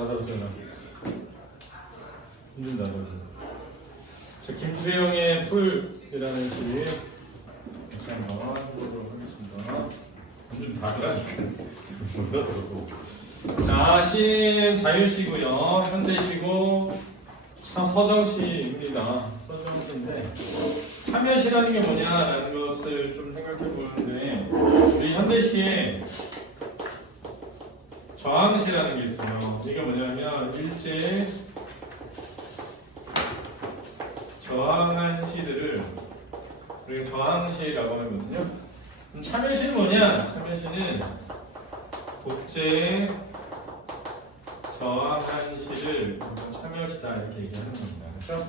닫아보잖아. 문 닫아줘. 자, 김수영의 풀이라는 시 다시 한번 해보도록 하겠습니다. 문 닫으라니까 못 닫더라고. 자, 시는 자유시고요. 현대시고 서정시입니다. 서정시인데 참여시라는 게 뭐냐라는 것을 좀 생각해 보는데 우리 현대시에 저항시라는 게 있어요. 이게 뭐냐면 일제 저항한 시들을 우리가 저항시라고 하거든요. 그럼 참여시는 뭐냐? 참여시는 독재에 저항한 시를 참여시다 이렇게 얘기하는 겁니다. 그렇죠?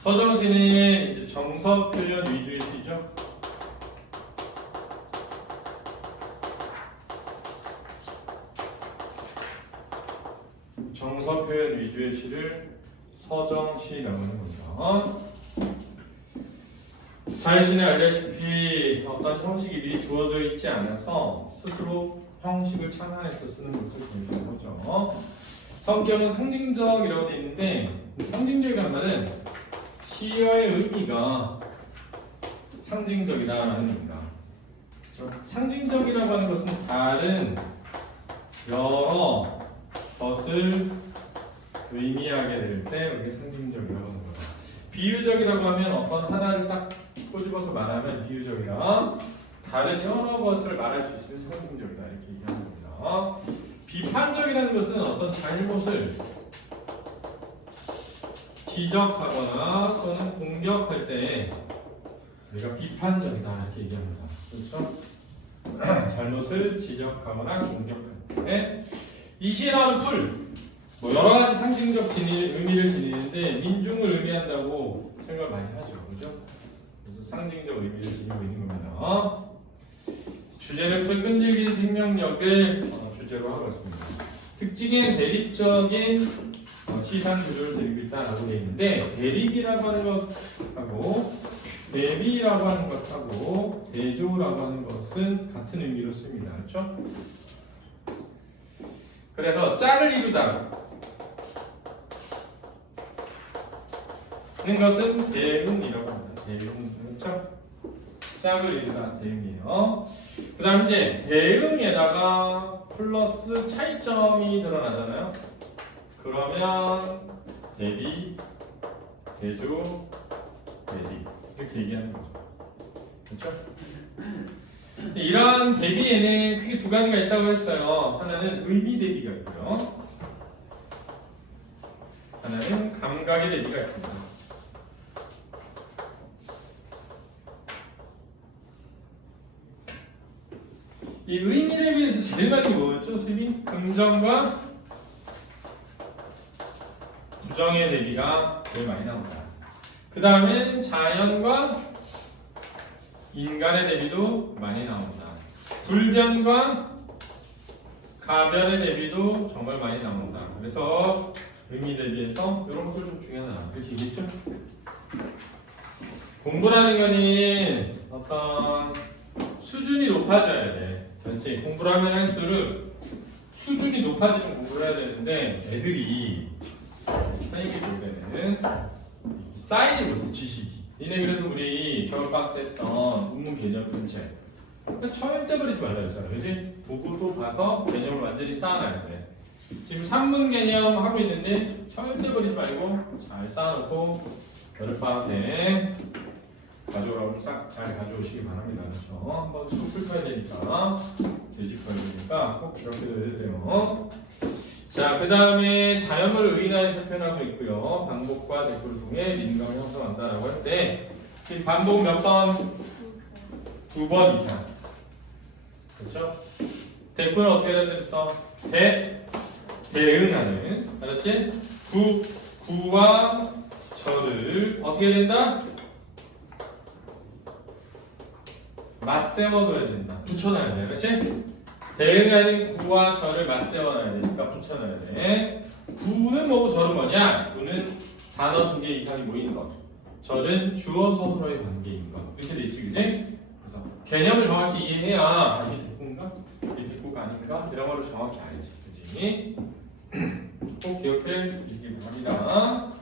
서정시는 이제 정서 표현 위주의 시죠. 정서 표현 위주의 시를 서정시라고 하는 겁니다. 자유시는 알다시피 어떤 형식이 미리 주어져 있지 않아서 스스로 형식을 창안해서 쓰는 것을 보여주는 거죠. 성격은 상징적이라고 되어 있는데 상징적이라는 말은 시와의 의미가 상징적이다라는 겁니다. 상징적이라고 하는 것은 다른 여러 것을 의미하게 될 때 우리가 상징적이라고 하는 거예요. 비유적이라고 하면 어떤 하나를 딱 꼬집어서 말하면 비유적이다. 다른 여러 것을 말할 수 있으면 상징적이다 이렇게 얘기하는 겁니다. 비판적이라는 것은 어떤 잘못을 지적하거나 또는 공격할 때 우리가 비판적이다 이렇게 얘기합니다. 그렇죠? 잘못을 지적하거나 공격할 때 이 시에 나오는 풀 여러 가지 상징적 의미를 지니는데 민중을 의미한다고 생각을 많이 하죠. 그죠? 그래서 상징적 의미를 지니고 있는 겁니다. 주제는 풀 끈질긴 생명력을 주제로 하고 있습니다. 특징은 대립적인 시상 구조를 지니고 있다라고 되어 있는데 대립이라고 하는 것하고 대비라고 하는 것하고 대조라고 하는 것은 같은 의미로 씁니다. 그렇죠? 그래서 짝을 이루다 는 것은 대응이라고 합니다. 대응. 그렇죠? 짝을 이루다 대응이에요. 그 다음 이제 대응에다가 플러스 차이점이 드러나잖아요. 그러면 대비, 대조, 대립 이렇게 얘기하는 거죠. 그렇죠? 이러한 대비에는 크게 두 가지가 있다고 했어요. 하나는 의미 대비가 있고요. 하나는 감각의 대비가 있습니다. 이 의미 대비에서 제일 많이 뭐였죠? 선생님이 긍정과 부정의 대비가 제일 많이 나옵니다. 그 다음엔 자연과 인간의 대비도 많이 나옵니다. 불변과 가변의 대비도 정말 많이 나옵니다. 그래서 의미 대비에서 이런 것들 좀 중요하다. 이렇게 얘기했죠? 공부라는 거는 어떤 수준이 높아져야 돼. 그렇지? 공부를 하면 할수록 수준이 높아지는 공부를 해야 되는데 애들이 선생님이 볼 때는 쌓이지 못해 지식이. 니네 그래서 우리 겨울방학 때 했던 문문 개념 분책 절대 버리지 말라 했어요. 그지? 보고 또 봐서 개념을 완전히 쌓아놔야 돼. 지금 3문 개념 하고 있는데 절대 버리지 말고 잘 쌓아놓고 여름방학 때 가져오라고 싹 잘 가져오시기 바랍니다. 그렇죠? 한번 쑥 훑어야 되니까 되짚어야 되니까 꼭 이렇게 해야 돼요. 자, 그 다음에 자연물을 의인화해서 표현하고 있고요. 반복과 대꾸를 통해 민감을 형성한다라고 할 때 지금 반복 몇 번? 2번 이상. 그렇죠? 대꾸는 어떻게 해야 되겠어? 대응하는. 알았지? 구와 절을 어떻게 해야 된다? 맞세워둬야 된다. 붙여놔야 돼. 그렇지? 대응하는 구와 절을 맞세워놔야 되니까 붙여놔야 돼. 구는 뭐고 절은 뭐냐? 구는 단어 2개 이상이 모이는 것. 절은 주어 서술어의 관계인 것. 이렇게 돼 있지, 그지? 그래서 개념을 정확히 이해해야 이게 대꾸인가? 이게 대꾸가 아닌가? 이런 거를 정확히 알지, 그지? 꼭 기억해 주시기 바랍니다.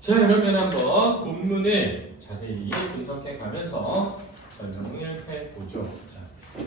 자, 그러면 한번 본문을 자세히 분석해 가면서 설명을 해보죠. 자,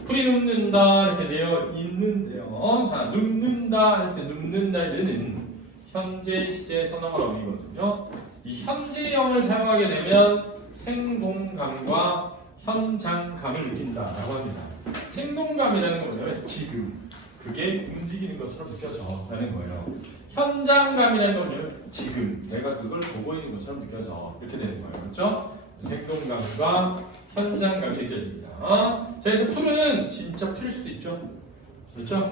풀이 눕는다 이렇게 되어 있는데요. 자, 눕는다 이렇게 눕는다는 현재 시제 선언할 어휘거든요. 이 현재형을 사용하게 되면 생동감과 현장감을 느낀다라고 합니다. 생동감이라는 건 뭐냐면 지금 그게 움직이는 것처럼 느껴져라는 거예요. 현장감이라는 건 지금 내가 그걸 보고 있는 것처럼 느껴져 이렇게 되는 거예요. 그렇죠? 생동감과 현장감이 느껴집니다. 자, 그래서 풀은 진짜 풀일 수도 있죠. 그렇죠?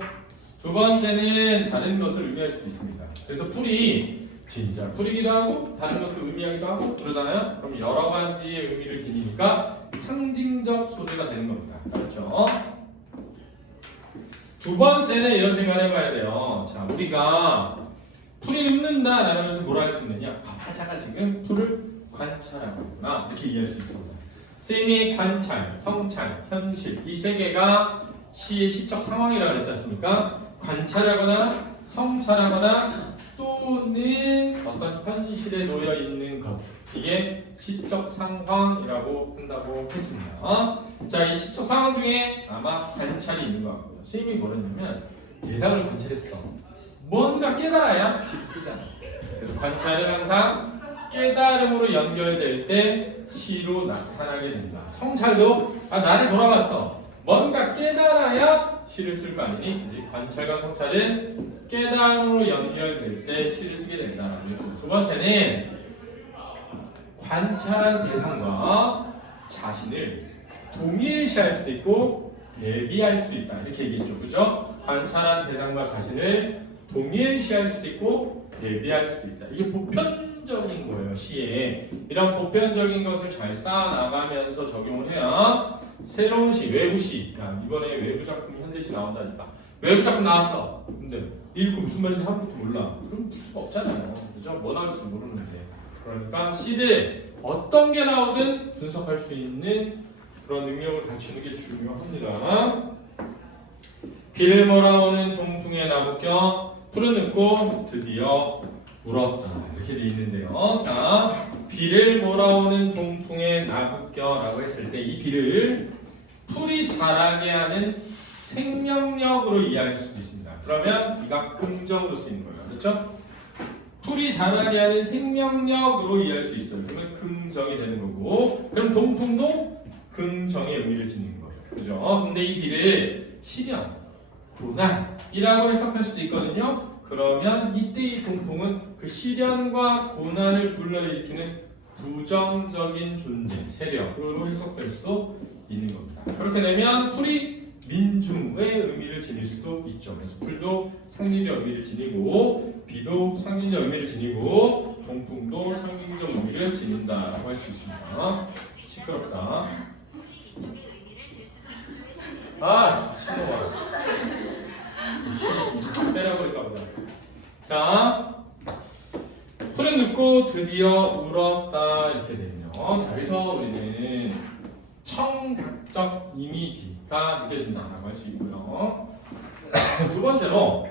두 번째는 다른 것을 의미할 수도 있습니다. 그래서 풀이 진짜 풀이기도 하고 다른 것도 의미하기도 하고 그러잖아요. 그럼 여러 가지의 의미를 지니니까 상징적 소재가 되는 겁니다. 그렇죠? 두 번째는 이런 생각을 해봐야 돼요. 자, 우리가 풀이 눕는다라는 것을 뭐라 할 수 있느냐? 화자가 지금 풀을 관찰하고 있구나 이렇게 이해할 수 있습니다. 쌤이 관찰, 성찰, 현실 이 세 개가 시의 시적 상황이라고 그랬지 않습니까? 관찰하거나 성찰하거나 또는 어떤 현실에 놓여 있는 것 이게 시적 상황이라고 한다고 했습니다. 자, 이 시적 상황 중에 아마 관찰이 있는 것 같고요. 선생님이 뭐랬냐면 대상을 관찰했어. 뭔가 깨달아야 시를 쓰잖아. 그래서 관찰은 항상 깨달음으로 연결될 때 시로 나타나게 된다. 성찰도 나를 돌아봤어. 뭔가 깨달아야 시를 쓸 거 아니니? 이제 관찰과 성찰은 깨달음으로 연결될 때 시를 쓰게 된다. 두 번째는 관찰한 대상과 자신을 동일시할 수도 있고 대비할 수도 있다. 이렇게 얘기했죠. 그죠? 관찰한 대상과 자신을 동일시할 수도 있고 대비할 수도 있다. 이게 보편적인 거예요. 시에. 이런 보편적인 것을 잘 쌓아나가면서 적용을 해야 새로운 시, 외부 시. 야, 이번에 외부 작품이 현대시 나온다니까. 외부 작품 나왔어. 근데 읽고 무슨 말인지 아무것도 몰라. 그럼 풀 수가 없잖아요. 그죠? 뭐 나올지 모르는데. 그러니까 시를 어떤 게 나오든 분석할 수 있는 그런 능력을 갖추는 게 중요합니다. 비를 몰아오는 동풍에 나부껴 풀은 눕고 드디어 울었다 이렇게 돼 있는데요. 자, 비를 몰아오는 동풍에 나부껴라고 했을 때 이 비를 풀이 자라게 하는 생명력으로 이해할 수도 있습니다. 그러면 이가 긍정으로 쓰이는 거예요. 그렇죠? 풀이 자라게 하는 생명력으로 이해할 수 있어요. 그러면 긍정이 되는 거고, 그럼 동풍도 긍정의 의미를 지니는 거죠. 그죠? 근데 이 비를 시련, 고난이라고 해석할 수도 있거든요. 그러면 이때 이 동풍은 그 시련과 고난을 불러일으키는 부정적인 존재, 세력으로 해석될 수도 있는 겁니다. 그렇게 되면 풀이 민중의 의미를 지닐 수도 있죠. 그래서 풀도 상징적 의미를 지니고 비도 상징적 의미를 지니고 동풍도 상징적 의미를 지닌다라고 할 수 있습니다. 시끄럽다. 신호가. 진짜 빼라버릴까 보다. 자, 풀은 눕고 드디어 울었다 이렇게 되네요. 자, 여기서 우리는 청각적 이미지가 느껴진다라고 할 수 있고요. 두 번째로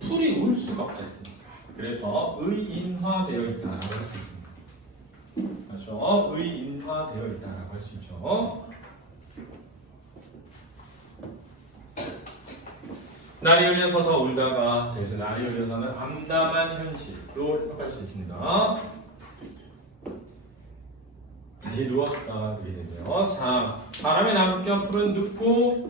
풀이 울 수가 없지 않습니까? 그래서 의인화되어 있다라고 할 수 있습니다. 그렇죠? 의인화되어 있다라고 할 수 있죠. 날이 흘려서 더 울다가 저기서 날이 흘려서는 암담한 현실로 해석할 수 있습니다. 다시 누웠다 이렇게 되네요. 자, 바람에 나부껴 풀은 눕고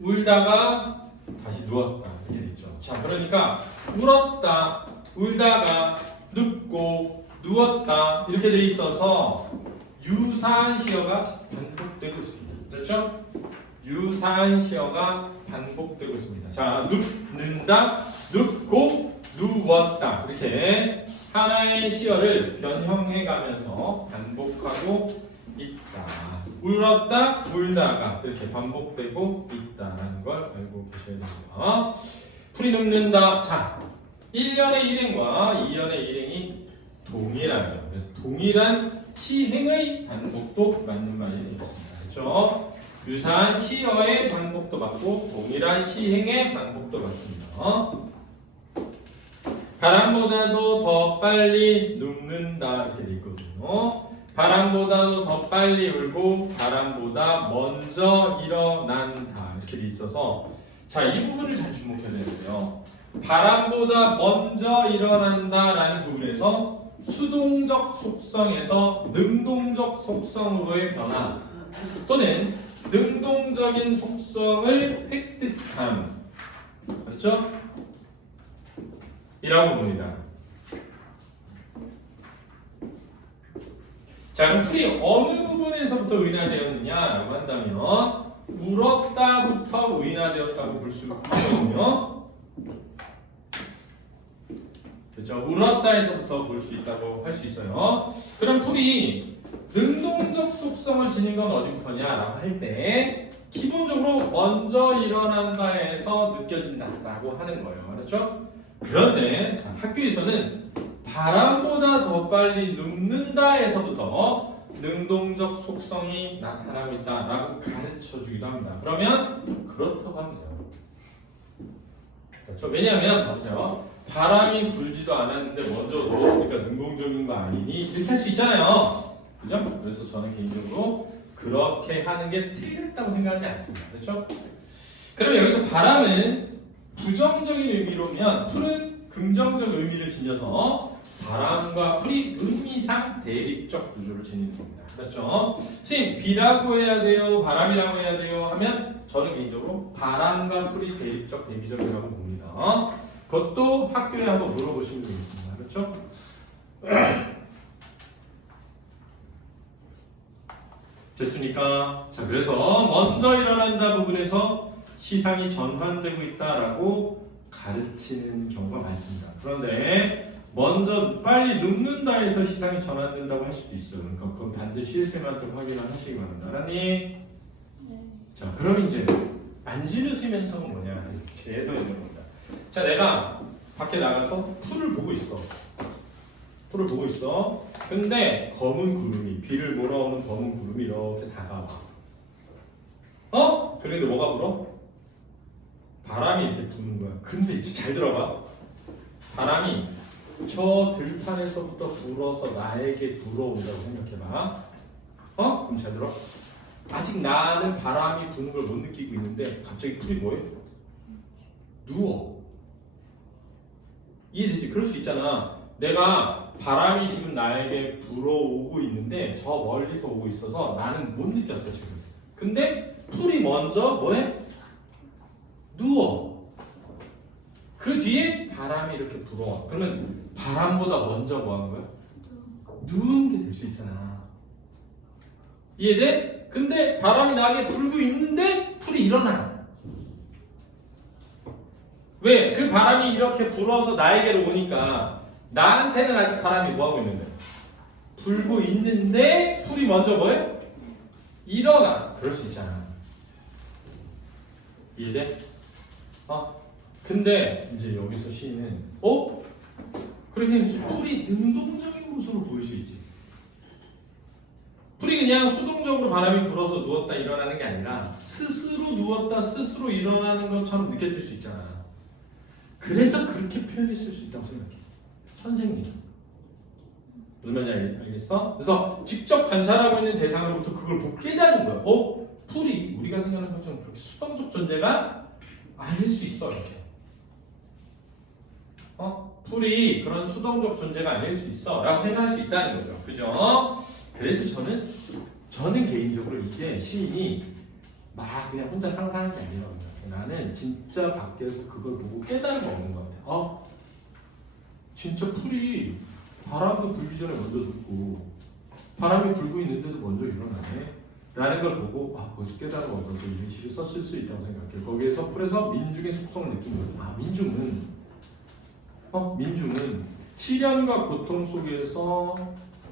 울다가 다시 누웠다 이렇게 됐죠. 자, 그러니까 울었다, 울다가 눕고 누웠다 이렇게 돼 있어서 유사한 시어가 반복되고 있습니다. 그렇죠? 유사한 시어가 반복되고 있습니다. 자, 눕는다, 눕고 누웠다 이렇게 하나의 시어를 변형해 가면서 반복하고 있다. 울었다, 울다가 이렇게 반복되고 있다라는 걸 알고 계셔야 됩니다. 풀이 눕는다. 자, 1년의 일행과 2년의 일행이 동일하죠. 그래서 동일한 시행의 반복도 맞는 말이 되겠습니다. 그렇죠? 유사한 시어의 반복도 받고 동일한 시행의 반복도 받습니다. 바람보다도 더 빨리 눕는다 이렇게 돼 있거든요. 바람보다도 더 빨리 울고 바람보다 먼저 일어난다 이렇게 돼 있어서 자, 이 부분을 잘 주목해야 되는데요. 바람보다 먼저 일어난다라는 부분에서 수동적 속성에서 능동적 속성으로의 변화 또는 능동적인 속성을 획득함 그렇죠? 이라고 봅니다. 자, 그럼 풀이 어느 부분에서부터 의인화되었느냐라고 한다면 울었다부터 의인화되었다고 볼 수 있거든요. 그렇죠? 울었다에서부터 볼 수 있다고 할 수 있어요. 그럼 풀이 능동적 속성을 지닌 건 어디부터냐라고 할 때 기본적으로 먼저 일어난다에서 느껴진다라고 하는 거예요. 그렇죠? 그런데 자, 학교에서는 바람보다 더 빨리 눕는다에서부터 능동적 속성이 나타나고 있다라고 가르쳐 주기도 합니다. 그러면 그렇다고 합니다. 그렇죠? 왜냐하면 보세요. 바람이 불지도 않았는데 먼저 누웠으니까 능동적인 거 아니니 이렇게 할 수 있잖아요. 그죠? 그래서 저는 개인적으로 그렇게 하는 게 틀렸다고 생각하지 않습니다. 그렇죠? 그러면 여기서 바람은 부정적인 의미로면 풀은 긍정적 의미를 지녀서 바람과 풀이 의미상 대립적 구조를 지니는 겁니다. 그렇죠? 선생님, 비라고 해야 돼요? 바람이라고 해야 돼요? 하면 저는 개인적으로 바람과 풀이 대립적, 대비적이라고 봅니다. 그것도 학교에 한번 물어보시면 되겠습니다. 그렇죠? 됐습니까? 자, 그래서 먼저 일어난다 부분에서 시상이 전환되고 있다라고 가르치는 경우가 많습니다. 그런데 먼저 빨리 눕는다에서 시상이 전환된다고 할 수도 있어요. 그러니까 그건 반드시 쌤한테 확인을 하시기 바랍니다. 알았니? 네. 자, 그럼 이제 앉으면 수면성은 뭐냐? 제에서 있는 겁니다. 자, 내가 밖에 나가서 풀을 보고 있어. 풀을 보고 있어. 근데 검은 구름이, 비를 몰아오는 검은 구름이 이렇게 다가와. 그런데 뭐가 불어? 바람이 이렇게 부는 거야. 근데 잘 들어봐. 바람이 저 들판에서부터 불어서 나에게 불어온다고 생각해봐. 그럼 잘 들어. 아직 나는 바람이 부는 걸 못 느끼고 있는데 갑자기 풀이 뭐해? 누워. 이해되지? 그럴 수 있잖아. 내가 바람이 지금 나에게 불어오고 있는데 저 멀리서 오고 있어서 나는 못 느꼈어 지금. 근데 풀이 먼저 뭐해? 누워. 그 뒤에 바람이 이렇게 불어와. 그러면 바람보다 먼저 뭐 하는 거야? 누운 게 될 수 있잖아. 이해돼? 근데 바람이 나에게 불고 있는데 풀이 일어나. 왜? 그 바람이 이렇게 불어서 나에게로 오니까 나한테는 아직 바람이 뭐 하고 있는데? 불고 있는데 풀이 먼저 뭐해? 일어나. 그럴 수 있잖아. 이해돼? 근데 이제 여기서 시인은 그렇게 풀이 능동적인 모습으로 보일 수 있지. 풀이 그냥 수동적으로 바람이 불어서 누웠다 일어나는 게 아니라 스스로 누웠다 스스로 일어나는 것처럼 느껴질 수 있잖아. 그래서 그렇게 표현했을 수 있다고 생각해. 선생님. 무슨 말인지 알겠어? 그래서 직접 관찰하고 있는 대상으로부터 그걸 보고 깨달은 거야. 풀이 우리가 생각하는 것처럼 그렇게 수동적 존재가 아닐 수 있어. 이렇게. 풀이 그런 수동적 존재가 아닐 수 있어 라고 생각할 수 있다는 거죠. 그죠? 그래서 저는 개인적으로 이게 시인이 막 그냥 혼자 상상하는 게 아니라 나는 진짜 밖에서 그걸 보고 깨달은 거 없는 것 같아. 진짜 풀이 바람도 불기 전에 먼저 눕고 바람이 불고 있는데도 먼저 일어나네 라는 걸 보고 거기서 깨달은 거 없고 이런 식으로 썼을 수 있다고 생각해요. 거기에서 풀에서 민중의 속성을 느낀 거죠. 민중은 시련과 고통 속에서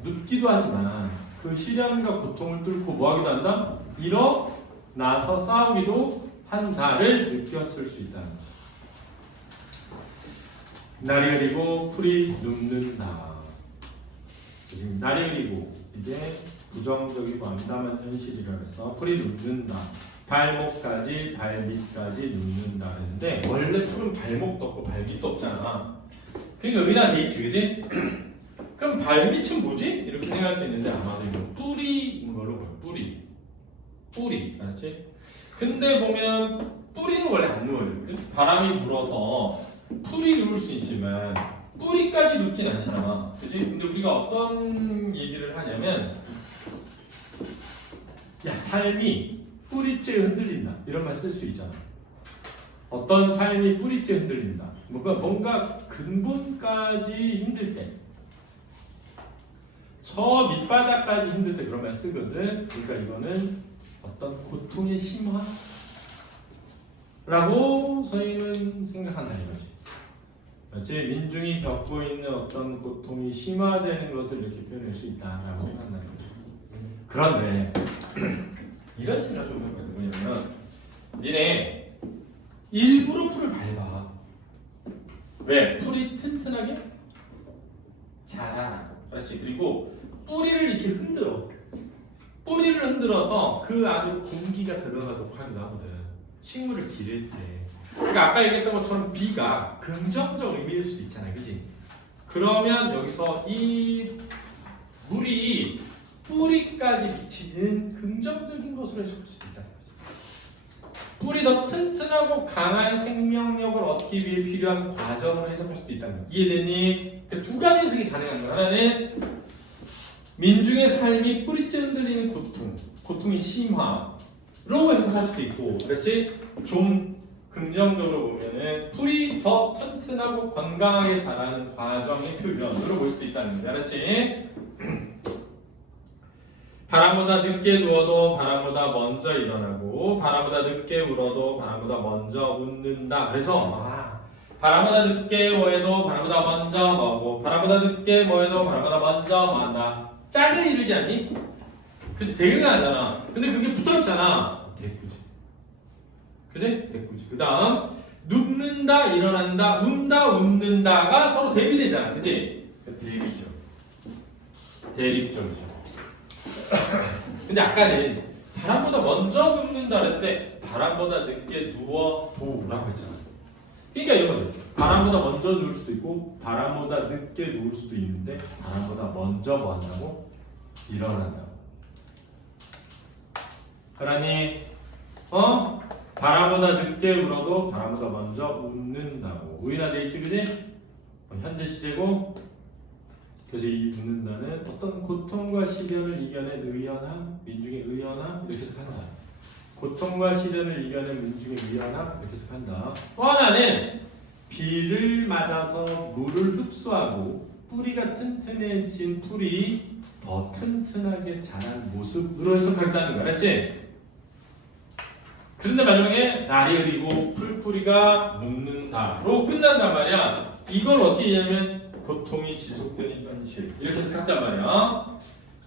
눕기도 하지만 그 시련과 고통을 뚫고 뭐 하기도 한다? 일어나서 싸우기도 한다를 느꼈을 수 있다는 거죠. 날이 흐리고 풀이 눕는다. 지금 날이 흐리고 이게 부정적이고 암담한 현실이라고 해서 풀이 눕는다. 발목까지 발밑까지 눕는다 했는데 원래 풀은 발목도 없고 발밑도 없잖아. 그러니까 여기다 돼 있지, 그지? 그럼 발밑은 뭐지? 이렇게 생각할 수 있는데 아마도 이거 뿌리 걸로 보여. 뿌리, 알았지? 근데 보면 뿌리는 원래 안 누워야 되거든. 바람이 불어서 풀이 누울 수 있지만 뿌리까지 눕진 않잖아, 그지? 근데 우리가 어떤 얘기를 하냐면, 야, 삶이 뿌리째 흔들린다 이런 말 쓸 수 있잖아. 어떤 삶이 뿌리째 흔들린다. 뭔가 근본까지 힘들 때, 저 밑바닥까지 힘들 때 그런 말 쓰거든. 그러니까 이거는 어떤 고통의 심화라고 선생님은 생각한다 이거지. 어째 민중이 겪고 있는 어떤 고통이 심화되는 것을 이렇게 표현할 수 있다라고 생각한다는 거죠. 그런데 이런 생각 좀 해봐야 돼. 뭐냐면 니네 일부러 풀을 밟아. 왜? 풀이 튼튼하게 자라라고. 그렇지. 그리고 뿌리를 이렇게 흔들어. 뿌리를 흔들어서 그 안으로 공기가 들어가도록 하기도 하거든. 식물을 기를 때. 그러니까 아까 얘기했던 것처럼 비가 긍정적 의미일 수도 있잖아요, 그지? 그러면 여기서 이 물이 뿌리까지 미치는 긍정적인 것으로 해석할 수도 있다는 거죠. 뿌리 더 튼튼하고 강한 생명력을 얻기 위해 필요한 과정을 해석할 수도 있다는 거예요. 이해됐니? 그 두 가지 해석이 가능한 거예요. 하나는 민중의 삶이 뿌리째 흔들리는 고통의 심화로 해석할 수도 있고, 그렇지? 좀 긍정적으로 보면은 풀이 더 튼튼하고 건강하게 자라는 과정의 표현으로 볼 수도 있다는 거지. 알았지? 바람보다 늦게 누워도 바람보다 먼저 일어나고 바람보다 늦게 울어도 바람보다 먼저 웃는다. 그래서 바람보다 늦게 뭐해도 바람보다 먼저 뭐고 바람보다 늦게 뭐해도 바람보다 먼저 뭐한다. 짝을 이루지 않니? 그치? 대응을 하잖아. 근데 그게 부끄럽잖아. 대꾸지. 그치? 대꾸지. 그 다음 눕는다, 일어난다, 운다, 웃는다가 서로 대비되잖아. 그치? 대비죠. 대립적이죠. 근데 아까는 바람보다 먼저 눕는다 그랬는데 바람보다 늦게 누워도 라고 했잖아. 그러니까 이런 거죠. 바람보다 먼저 누울 수도 있고 바람보다 늦게 누울 수도 있는데 바람보다 먼저 뭐 한다고? 일어난다고. 그러니 바람보다 늦게 울어도 바람보다 먼저 웃는다고. 우인화돼 있지, 그지? 현재 시제고. 그래서 이 웃는다는 어떤 고통과 시련을 이겨낸 의연함, 민중의 의연함 이렇게 해석한다. 고통과 시련을 이겨낸 민중의 의연함 이렇게 해석한다. 또 하나는 비를 맞아서 물을 흡수하고 뿌리가 튼튼해진 풀이 더 튼튼하게 자란 모습으로 해석한다는 거야. 알았지? 그런데 마지막에 날이 흐리고 풀뿌리가 눕는다로 끝난단 말이야. 이걸 어떻게 얘기하냐면 고통이 지속되는 현실 이렇게 해석한단 말이야.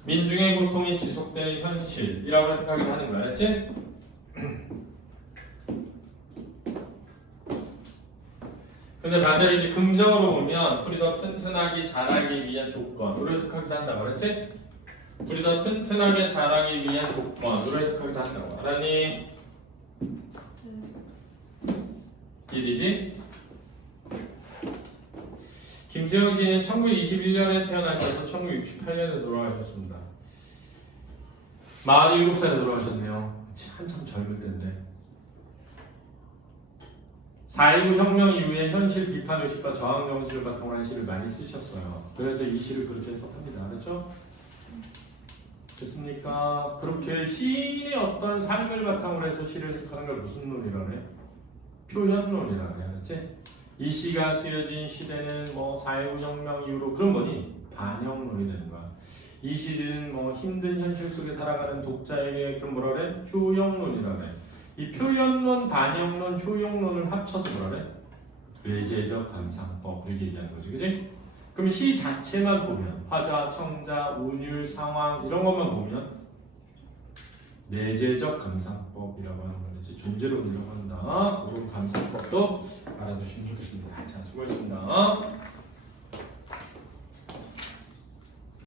민중의 고통이 지속되는 현실이라고 해석하기도 하는 거야. 알았지? 근데 반대로 이제 긍정으로 보면 풀이 더 튼튼하게 자라기 위한 조건으로 해석하기도 한다고. 알았지? 풀이 더 튼튼하게 자라기 위한 조건으로 해석하기도 한다고. 알았니? 이해되지? 김수영 씨는 1921년에 태어나셔서 1968년에 돌아가셨습니다. 47살에 돌아가셨네요. 한참 젊을 때인데. 4.19 혁명 이후에 현실 비판 의식과 저항 정신을 바탕으로 한 시를 많이 쓰셨어요. 그래서 이 시를 그렇게 해석합니다. 알았죠? 됐습니까? 그렇게 시인의 어떤 삶을 바탕으로 해서 시를 해석하는 걸 무슨 논이라네? 표현론이라네. 알았지? 이 시가 쓰여진 시대는 뭐 4.19 혁명 이후로 그런 거니 반영론이 되는 거야. 이 시대는 뭐 힘든 현실 속에 살아가는 독자에게 그럼 뭐라 그래? 효용론이라 그래. 이 표현론, 반영론, 효용론을 합쳐서 뭐라 그래? 외재적 감상법 이렇게 얘기하는 거지, 그지? 그럼 시 자체만 보면 화자, 청자, 운율, 상황 이런 것만 보면 내재적 감상법이라고 하는 거지. 존재론이라고 한다. 그런 감상법도 알아두시면 좋겠습니다. 자, 수고했습니다.